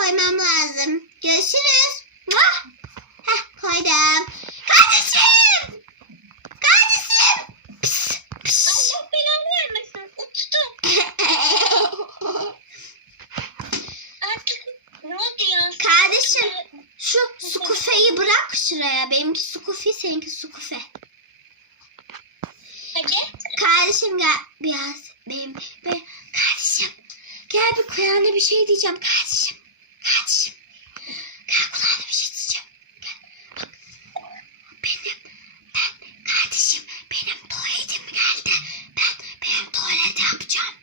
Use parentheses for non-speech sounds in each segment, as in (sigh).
koymam lazım. Görüşürüz. Muah. Heh koydum. Kardeşim! Kardeşim! Pis, pis. Allah belanı vermesin. Uçtum. Artık ne oldu ya? Kardeşim şu sukufeyi bırak şuraya. Benimki sukufi, seninki sukufe. Hadi. Kardeşim gel biraz benim, benim kardeşim gel bir kulağına bir şey diyeceğim kardeşim. Kardeşim gel kulağına bir şey diyeceğim. Gel bak benim ben kardeşim benim tuvaletim geldi. Ben benim tuvaleti yapacağım.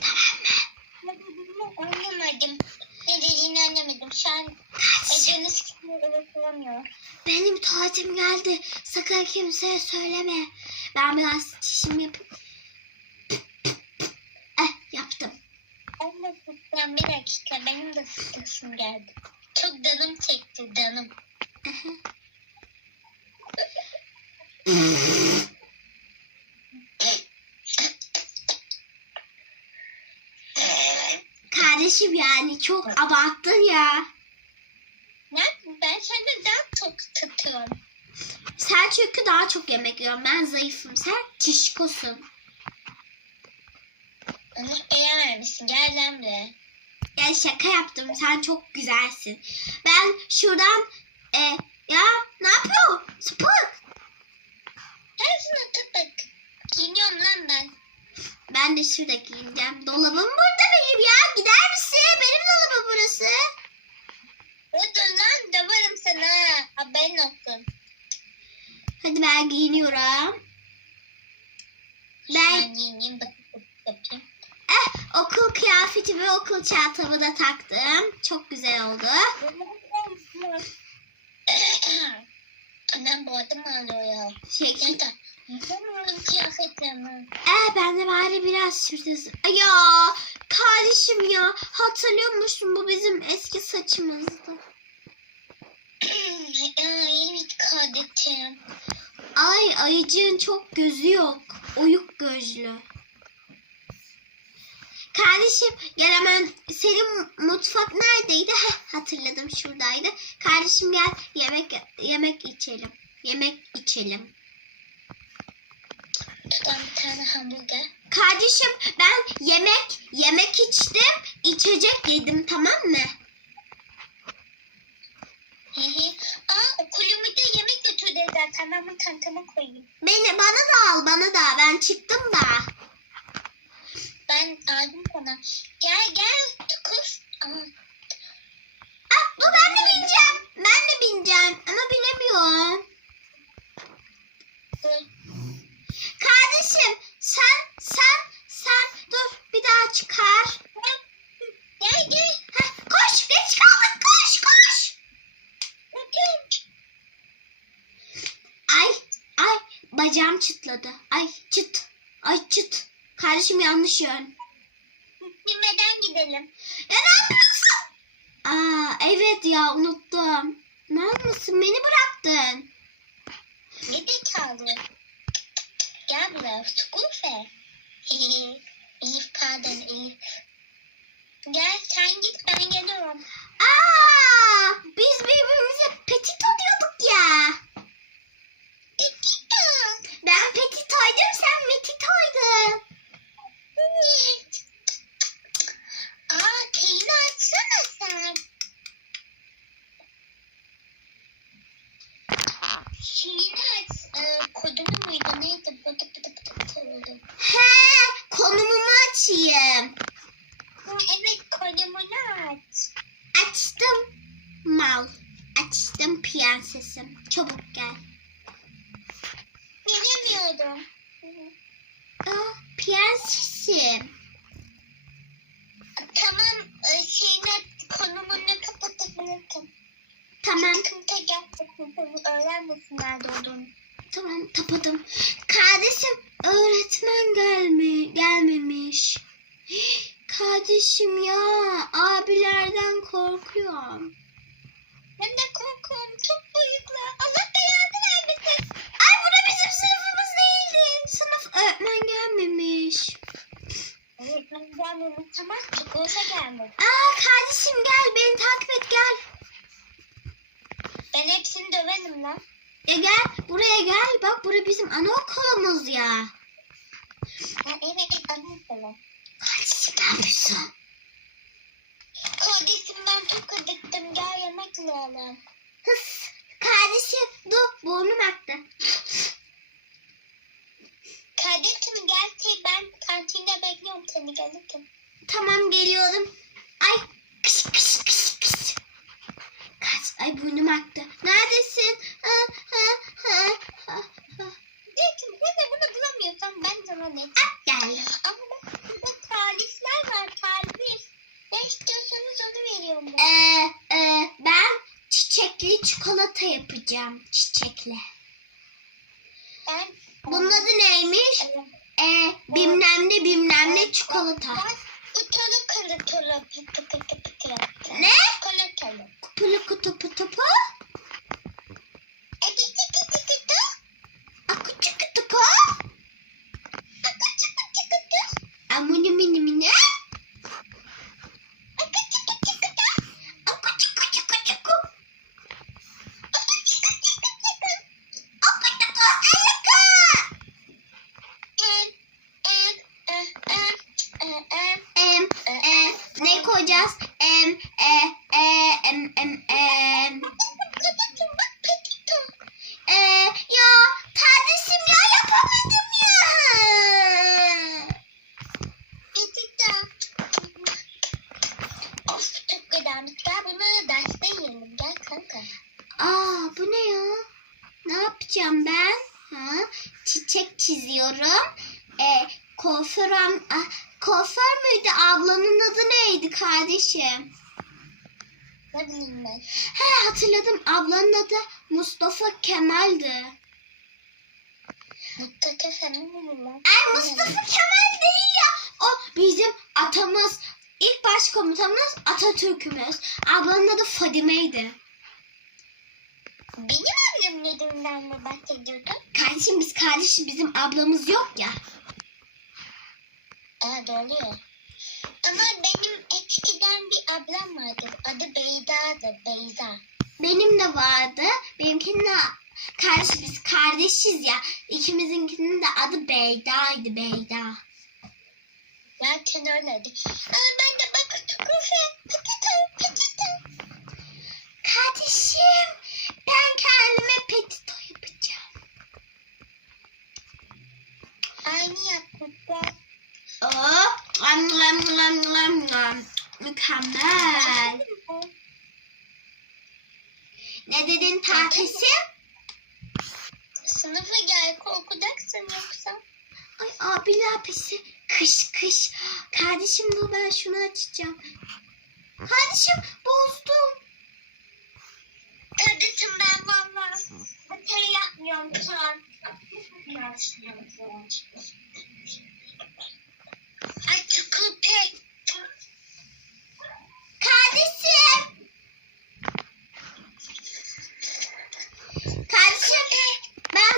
Tamam mı? Ne dediğini anlamadım. Ne dediğini anlamadım. Şu an Kardeşim Ece'nin bakılamıyor. benim tuvaletim geldi. Sakın kimseye söyleme. Ben biraz çişim yapayım. Eh yaptım. Allah sizden bir dakika. Benim de sıkıntım geldi. Çok canım çekti canım. Kardeşim yani çok abarttın ya. Ben senden daha çok tutuyorum. Sen çünkü daha çok yemek yiyorsun. Ben zayıfım. Sen. Allah belanı vermesin. Gel lan buraya. Ya şaka yaptım. Sen çok güzelsin. Ben şuradan e, ya ne yapıyor? Gel şuna tut bak. Giyiniyorum lan ben. Ben de şurada giyineceğim. Dolabım burada benim ya. Gider misin? Benim dolabım burası. Otur lan döverim sana. ha. Haberin olsun. Hadi ben giyiniyorum. Ben Ben giyineyim bakayım eh, okul kıyafeti ve okul çantamı da taktım. Çok güzel oldu. (coughs) Annem boğazım ağrıyor ya. Şey. Ee, ben de bari biraz. Ay Ya kardeşim ya hatırlıyor musun bu bizim eski saçımızdı. (clears throat) evet kardeşim. Ay ayıcığın çok gözü yok. Oyuk gözlü. Kardeşim gel hemen senin mutfak neredeydi? Heh, hatırladım şuradaydı. Kardeşim gel yemek yemek içelim. Yemek içelim. Tutan bir tane hamburger. Kardeşim ben yemek yemek içtim, içecek yedim tamam mı? Hı hı. Aa okulumda yemek götürdüler zaten. Ben bunu çantama koyayım. Beni bana da al bana da ben çıktım da. Ben aldım sana. Gel gel. Kız. Aa, Ah, dur ben de bineceğim. Ben de bineceğim ama binemiyorum. dur. Kardeşim sen sen sen dur bir daha çıkar. Gel gel. Heh, koş geç kaldık koş koş. Bakın. Ay ay bacağım çıtladı. Ay çıt ay çıt. Kardeşim yanlış yön. Bilmeden gidelim. Ya ne yapıyorsun? Aa evet ya unuttum. Ne yapmışsın beni bıraktın. Ne de kaldı? Gel buraya. Skufe. (laughs) Elif pardon Elif. Gel sen git ben geliyorum. Aa biz birbirimize petito diyorduk ya. time. Burnum aktı. Neredesin? Ha, ha, ha, ha, ha. Kardeşim sen de bunu bulamıyorsan ben sana ne Geldim. Ama bak burada tarifler var tarif. Ne istiyorsanız onu veriyorum ben. Ee, e, ben çiçekli çikolata yapacağım. Çiçekli. Ben Bunun adı neymiş? Evet. Ee, bilmem ne bilmem ne çikolata. Ben utolu kalı tolu pıtı pıtı pıtı yaptım. Ne? Çikolatalı. Kupulu kutu putu pu. Edi tıkı tıkı tı. Aku çıkı tıkı. Akı çıkı çıkı tı. Amuni mini mini. Akı çıkı çıkı tı. Aku çıkı çıkı çıkı. Akı çıkı çıkı çıkı. Aku çıkı alaka. Em, em, em, em, em, Em, em, e, ne koyacağız? Em, e, e, em, em, em. Kardeşim bak petito. E, ya kardeşim ya yapamadım ya. Petito. Of çok güzelmiş. Gel bunu derste yiyelim. Gel kanka. Aa bu ne ya? Ne yapacağım ben? Ha? Çiçek çiziyorum. E, kuaför, kuaför müydü? Ablanın adı neydi kardeşim? Ne bileyim ben. He hatırladım. Ablanın adı Mustafa Kemal'di. Mutlaka senin mi lan? Ay Mustafa Kemal değil ya. O bizim atamız. İlk başkomutanımız Atatürk'ümüz. Ablanın adı Fadime'ydi. Benim annem nedeninden mi bahsediyordun? Kardeşim biz kardeşiz. Bizim ablamız yok ya. Doğru ya. Ama benim eskiden bir ablam vardı. Adı Beyda'dı. Beyza. Benim de vardı. Benimkinin de kardeş biz kardeşiz ya. İkimizinkinin de adı Beyda'ydı Beyda. Zaten öyleydi. Aa ben de bak. Petito. Kardeşim ben kendime petito yapacağım. Aynı yapmışlar. Oh, lam lam lam lam. Mükemmel. Ne dedin tatesim? Sınıfa gel korkacaksın yoksa. Ay abiler pisi. Kış kış. Kardeşim dur ben şunu açacağım. Kardeşim Ay çikolata. Kardeşim. Kardeşim ben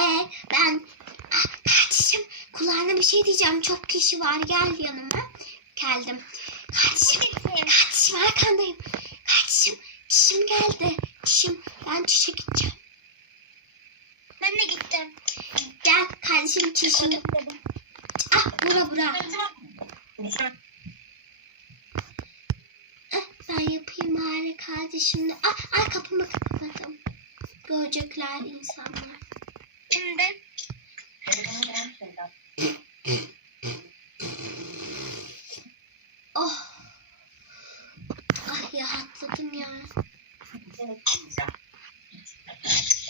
e, ben Ah, kardeşim kulağına bir şey diyeceğim. Çok kişi var gel yanıma. Geldim. Kardeşim kardeşim arkandayım. Kardeşim çişim geldi. Çişim ben çişe gideceğim. Ben de gittim. Gel kardeşim çişim. Ah bura bura. Eh, ben yapayım bari kardeşimle. Ah, ay kapımı kapatmadım. Görecekler insanlar. Şimdi Oh. Ay rahatladım ya.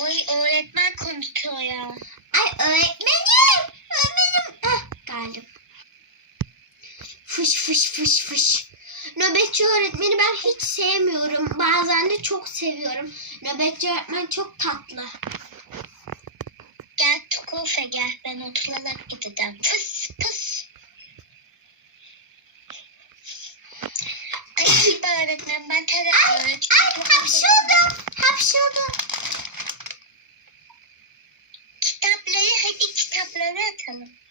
Oy öğretmen konuşuyor ya. Ay. Öğretmenim. Ah geldim. Fış fış fış. Nöbetçi öğretmeni ben hiç sevmiyorum. Bazen de çok seviyorum. Nöbetçi öğretmen çok tatlı. Gel Tukufe gel ben oturarak gideceğim. Pıs pıs. Ay öğretmen ben tere Ay, ay hapşırdım. Hapşırdım. Kitapları hadi kitapları atalım.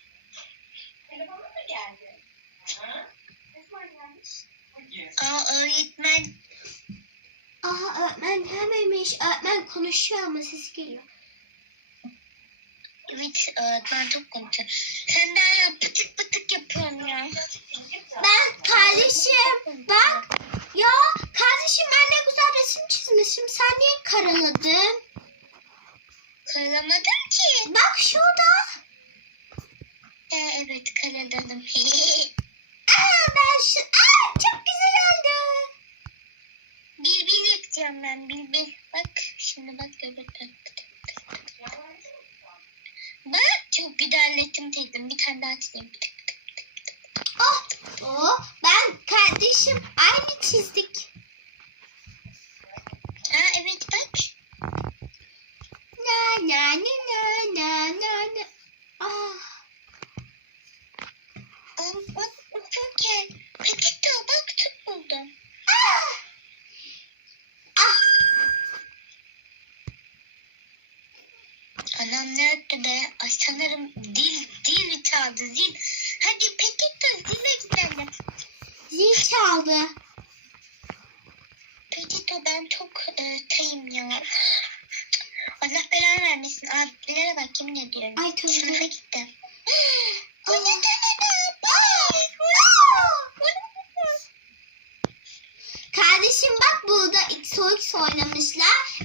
Aa öğretmen. Aha öğretmen dememiş. Öğretmen konuşuyor ama ses geliyor. Evet öğretmen çok konuşuyor. Sen de hala pıtık pıtık yapıyorsun ya. Ben kardeşim bak. Ya kardeşim ben ne güzel resim çizmişim. Sen niye karaladın? Karalamadım ki. Bak şurada. Ee, evet karaladım. (laughs) Aa ben şu... Aa çok güzel yapacağım ben bilbil. Bak şimdi bak göbek Bak çok güzelleştim tekrar. Bir tane daha çizeyim. Oh, oh, ben kardeşim aynı çizdik. Aa evet bak. Na na na na na na na. Ah. Bak çok iyi. Petito bak tut buldum. Ah. Nerede be? Ay sanırım dil dil çaldı zil. Hadi Petito zile gidelim. Zil çaldı. Petito ben çok e, tayım ya. Allah belanı vermesin. Abilere bak yemin ediyorum. Ay tabii. Sınıfa gittim. Bu ne demek? Bak. Kardeşim bak burada XOX oynamışlar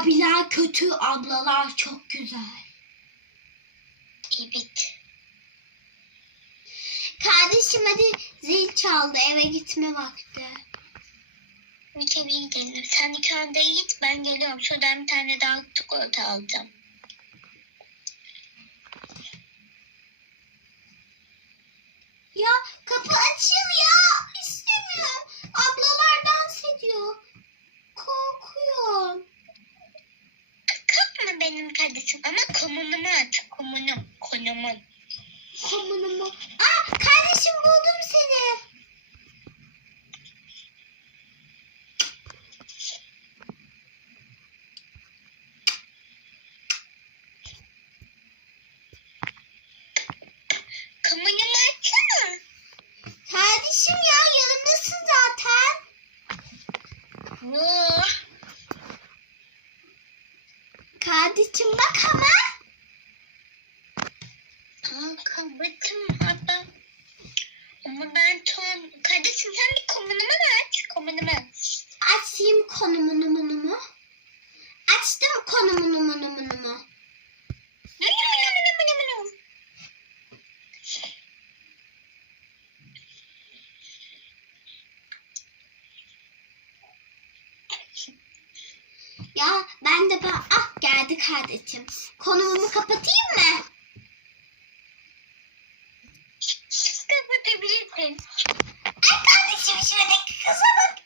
abiler kötü, ablalar çok güzel. Evet. Kardeşim hadi zil çaldı eve gitme vakti. Mükemmel gidelim. Sen iki anda git ben geliyorum. Şuradan bir tane daha çikolata alacağım. Ya kapı benim kardeşim ama komunumu aç. Komunum. Konumun. Komunumu. Aa kardeşim buldum seni. Komunumu açsana. Kardeşim ya yanımdasın zaten. Yoo. Kardeşim bak ama. Kanka bıktım abla. Ama ben tam... Kardeşim sen bir komunumu aç. Komunumu aç. Açayım konumunu munumu. Açtım konumunu munu munumu. Ya ben ah geldi kardeşim. Konumumu kapatayım mı? Kapatabilirsin. Ay kardeşim şuradaki kıza bak.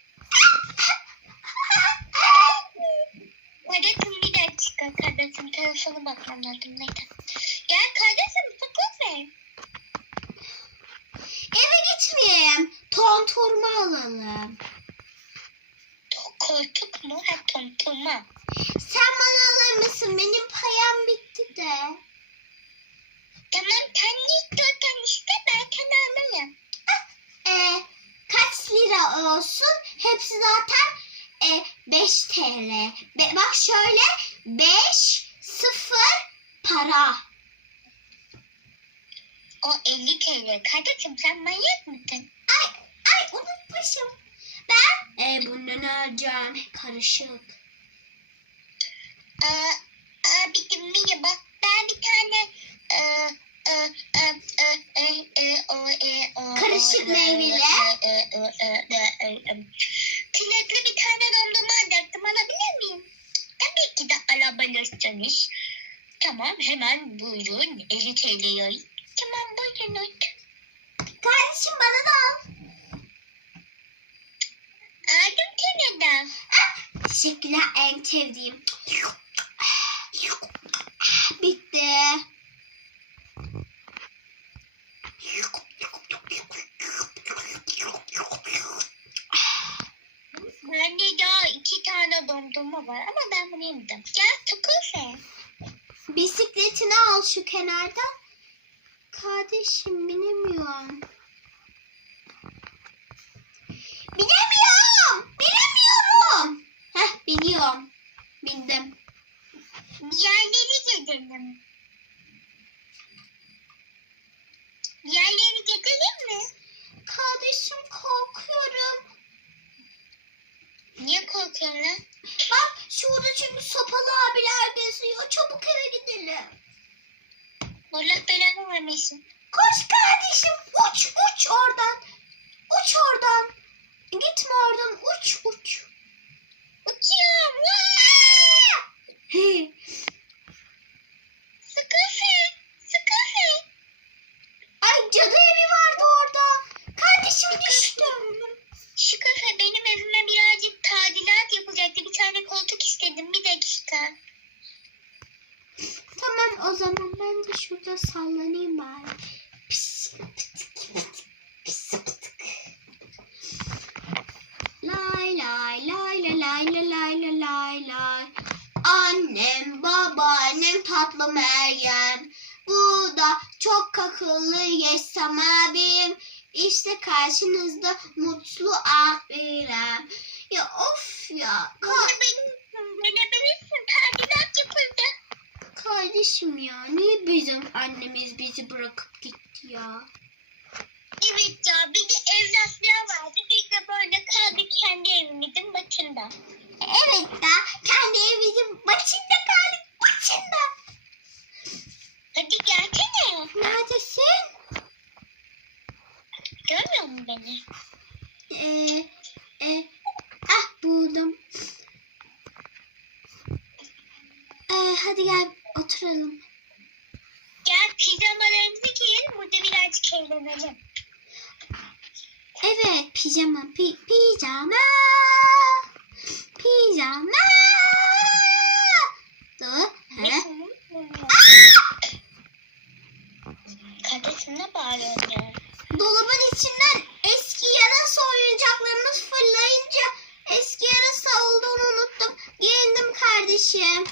(laughs) Kardeşim bir dakika kardeşim telefonu bakmam lazım neyse. Gel kardeşim sakın ver. Eve gitmeyeyim. Tonturma alalım. Koltuk mu? Ha tontuma. Sen bana alır mısın? Benim payam bitti de. Tamam ne istiyorsan iste ben sana alırım. Ee, kaç lira olsun? Hepsi zaten e, 5 TL. Be- bak şöyle 5 0 para. O 50 TL. Kardeşim sen manyak mısın? Ay ay unutmuşum. Ben e, bundan alacağım karışık. Abicim merhaba. Ben bir tane e, e, e, e, e, e, e, Karışık e, meyveli. e, e, e, e, e, e, e. Çilekli bir tane dondurma alacaktım. Alabilir miyim? Tabii ki de alabilirsiniz. Tamam hemen buyurun. 50 TL Tamam buyurun. Kardeşim bana da al. Aldım Canada. Teşekkürler en sevdiğim. Bitti. Bende daha iki tane dondurma var ama ben bunu yemedim. Gel Tukufe. Bisikletini al şu kenardan. Kardeşim. Binemiyorum. Çabuk eve gidelim. Allah belanı vermesin. Koş kardeşim uç uç oradan. Uç oradan. Gitme oradan uç uç. Uçuyorum. He. Sıkıntı. Sıkıntı. Ay cadı evi vardı orada. Kardeşim düştü. Şu kafe benim evime birazcık tadilat yapacaktı. Bir tane koltuk istedim. Bir dakika. Tamam o zaman ben de şurada sallanayım bari. Pis pıtık pıtık pis pıtık. Lay lay lay lay lay lay lay lay lay. Annem babaannem tatlı Meryem. Bu da çok akıllı Yesam abim. İşte karşınızda mutlu abim. Ya of ya. Benim. Bana benimsin. Tadilat yapıldı. Kardeşim ya niye bizim annemiz bizi bırakıp gitti ya? Evet ya bir de evlatlığa vardı. Biz de böyle kaldık kendi evimizin başında. Evet da kendi evimizin başında kaldık başında. Hadi gelsene. Neredesin? Görmüyor musun beni? Ee, e, ah buldum. Ee, hadi gel oturalım. Gel pijamalarımızı giyelim. Burada birazcık eğlenelim. Evet pijama pi, pijama pijama. Dur. He? Kardeşim ne bağırıyorsun? Dolabın içinden eski yarasa oyuncaklarımız fırlayınca eski yarasa olduğunu unuttum. Giyindim kardeşim.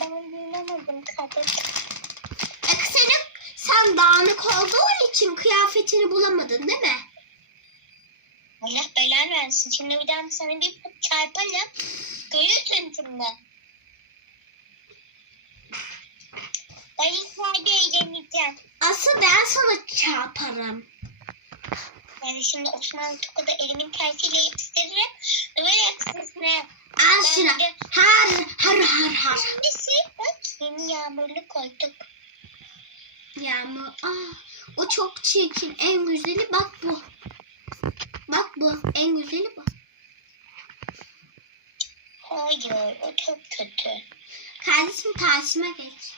Ben giyinemedim kardeşim. E, senin sen dağınık olduğun için kıyafetini bulamadın değil mi? Allah belanı versin. Şimdi bir daha sana bir çarparım. Görürsün şimdi. Ben içeride eğleneceğim. Asıl ben sana çarparım. Yani şimdi Osmanlı Toku'da elimin tersiyle yapıştırırım. Böyle yapıştırsın. Al. Bence- Har har har har. Şimdi bak yeni yağmurlu koyduk. Yağmur. Ah, o çok çirkin. En güzeli bak bu. Bak bu. En güzeli bu. Hayır o çok kötü. Kardeşim karşıma geç.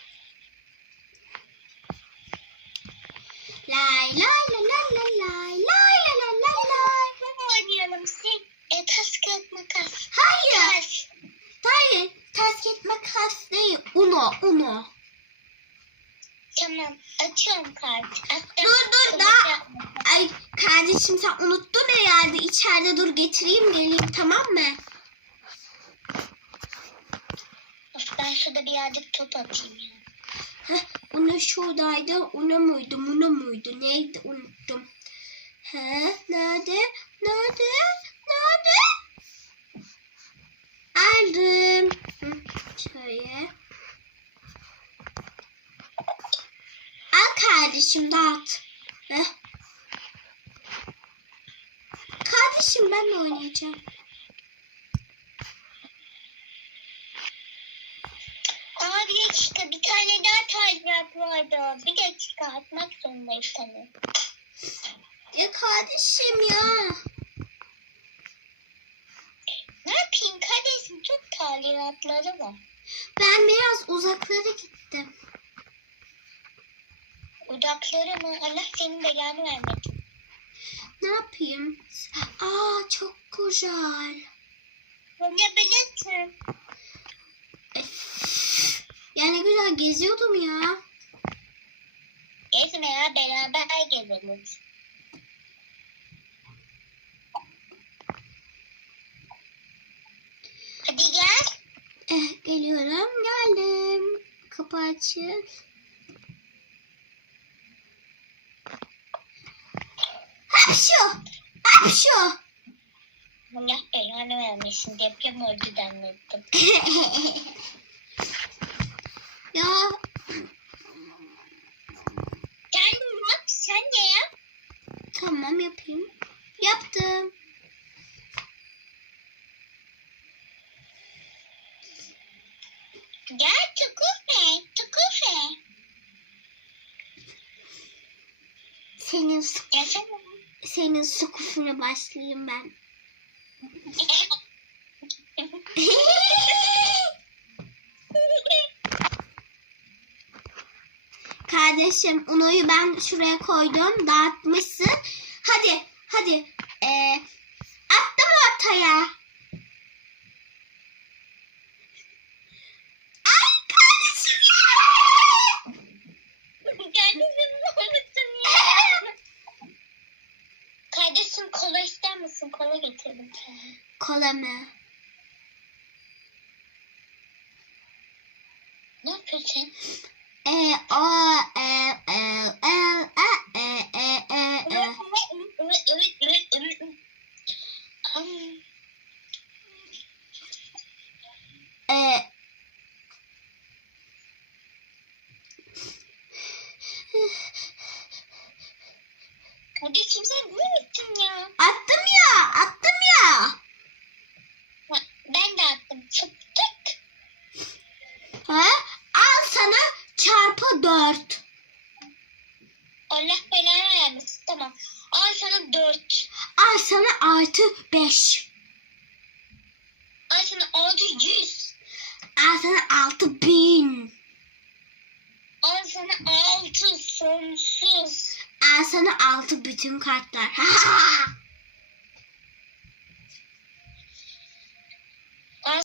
Lay lay la la la lay lay la la la lay. Oynayalım sen. E, taş kağıt makas. Hayır. Taş. Hayır. Ters git makas değil. Uno. Uno. Tamam açıyorum kart. Attım. Dur, dur, daha- yapma. Ay kardeşim sen unuttun herhalde. İçeride dur getireyim geleyim tamam mı? Of, Ben şurada birazcık top atayım ya. Heh, Uno şuradaydı. Uno muydu? Muno muydu? Neydi? Unuttum. He, nerede? Nerede? Nerede? Aldım. Hı, şöyle. Al kardeşim dağıt. Heh. Kardeşim ben de oynayacağım. Aa bir dakika bir tane daha tadilat vardı. Bir dakika atmak zorundayız tabii. Ya kardeşim ya. Ne yapayım kardeşim çok tadilatları var. Ben biraz uzaklara gittim. Udakları mı? Allah senin belanı vermesin. Ne yapayım? Aa çok güzel. Oynayabilirsin. Ya ne güzel geziyordum ya. Gezme ya beraber gezelim. Hadi gel. Eh geliyorum geldim. Kapı açık. Apşu. Apşu. Allah belanı vermesin. Deprem öldü de anlattım. ya. Sen yap. Sen de yap. Tamam yapayım. Yaptım. Gel Tukufe. Tukufe. Senin... Gelsene senin su kufuna başlayayım ben. Kardeşim unoyu ben şuraya koydum. Dağıtmışsın. Hadi hadi. Ee, attım ortaya. Ay kardeşim. Kardeşim ne olursun ya. Kardeşim kola ister misin? Kola getirdim. Kola mı? Ne yapıyorsun? E o e e e e (laughs) e e e e. e.